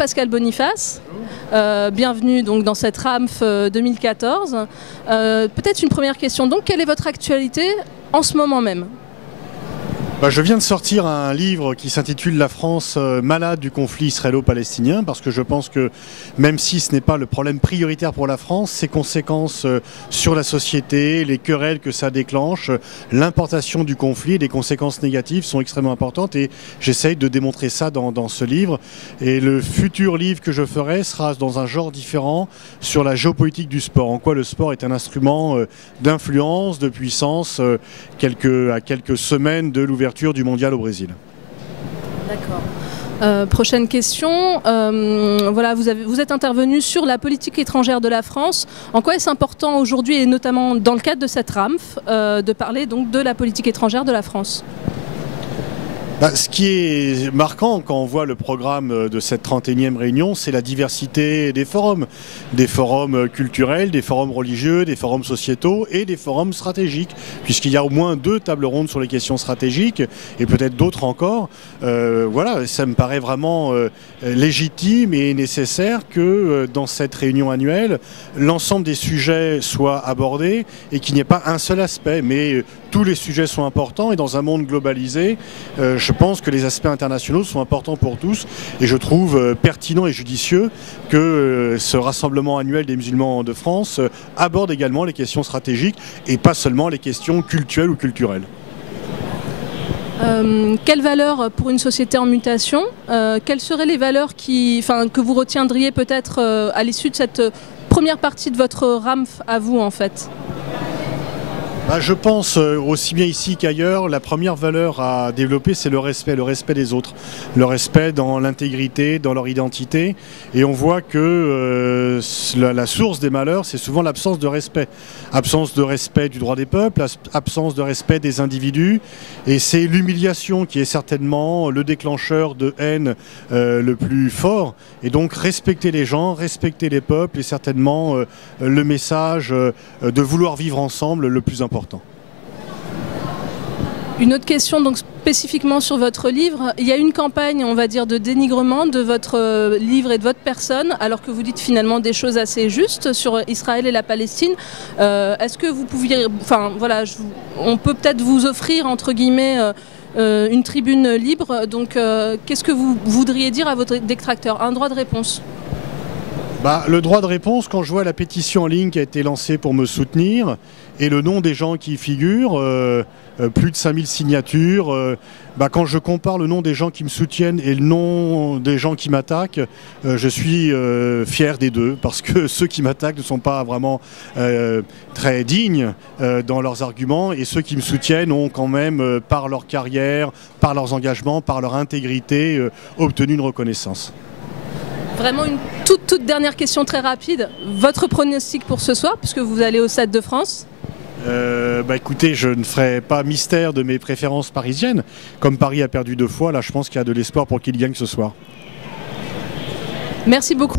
Pascal Boniface. Bienvenue donc dans cette RAMF 2014. Peut-être une première question. Donc, quelle est votre actualité en ce moment même ? Je viens de sortir un livre qui s'intitule « La France malade du conflit israélo-palestinien » parce que je pense que même si ce n'est pas le problème prioritaire pour la France, ses conséquences sur la société, les querelles que ça déclenche, l'importation du conflit, les conséquences négatives sont extrêmement importantes et j'essaye de démontrer ça dans ce livre. Et le futur livre que je ferai sera dans un genre différent sur la géopolitique du sport, en quoi le sport est un instrument d'influence, de puissance, à quelques semaines de l'ouverture du mondial au Brésil. D'accord. Prochaine question. Voilà, vous êtes intervenu sur la politique étrangère de la France. En quoi est-ce important aujourd'hui, et notamment dans le cadre de cette RAMF, de parler donc de la politique étrangère de la France ? Ce qui est marquant quand on voit le programme de cette 31e réunion, c'est la diversité des forums culturels, des forums religieux, des forums sociétaux et des forums stratégiques, puisqu'il y a au moins 2 tables rondes sur les questions stratégiques et peut-être d'autres encore. Voilà, ça me paraît vraiment légitime et nécessaire que dans cette réunion annuelle, l'ensemble des sujets soient abordés et qu'il n'y ait pas un seul aspect, mais tous les sujets sont importants et dans un monde globalisé, je pense que les aspects internationaux sont importants pour tous et je trouve pertinent et judicieux que ce rassemblement annuel des musulmans de France aborde également les questions stratégiques et pas seulement les questions cultuelles ou culturelles. Quelles valeurs pour une société en mutation? Quelles seraient les valeurs que vous retiendriez peut-être à l'issue de cette première partie de votre RAMF à vous en fait? Je pense aussi bien ici qu'ailleurs, la première valeur à développer, c'est le respect des autres. Le respect dans l'intégrité, dans leur identité. Et on voit que la source des malheurs, c'est souvent l'absence de respect. Absence de respect du droit des peuples, absence de respect des individus. Et c'est l'humiliation qui est certainement le déclencheur de haine le plus fort. Et donc respecter les gens, respecter les peuples est certainement le message de vouloir vivre ensemble le plus important. Une autre question donc spécifiquement sur votre livre. Il y a une campagne, on va dire, de dénigrement de votre livre et de votre personne, alors que vous dites finalement des choses assez justes sur Israël et la Palestine. Est-ce que vous pouviez, on peut peut-être vous offrir entre guillemets une tribune libre. Donc, qu'est-ce que vous voudriez dire à votre détracteur? Un droit de réponse. Le droit de réponse, quand je vois la pétition en ligne qui a été lancée pour me soutenir et le nom des gens qui y figurent, plus de 5000 signatures, quand je compare le nom des gens qui me soutiennent et le nom des gens qui m'attaquent, je suis fier des deux parce que ceux qui m'attaquent ne sont pas vraiment très dignes dans leurs arguments et ceux qui me soutiennent ont quand même, par leur carrière, par leurs engagements, par leur intégrité, obtenu une reconnaissance. Vraiment une toute dernière question très rapide. Votre pronostic pour ce soir, puisque vous allez au Stade de France? Écoutez, je ne ferai pas mystère de mes préférences parisiennes. Comme Paris a perdu 2 fois, là je pense qu'il y a de l'espoir pour qu'il gagne ce soir. Merci beaucoup.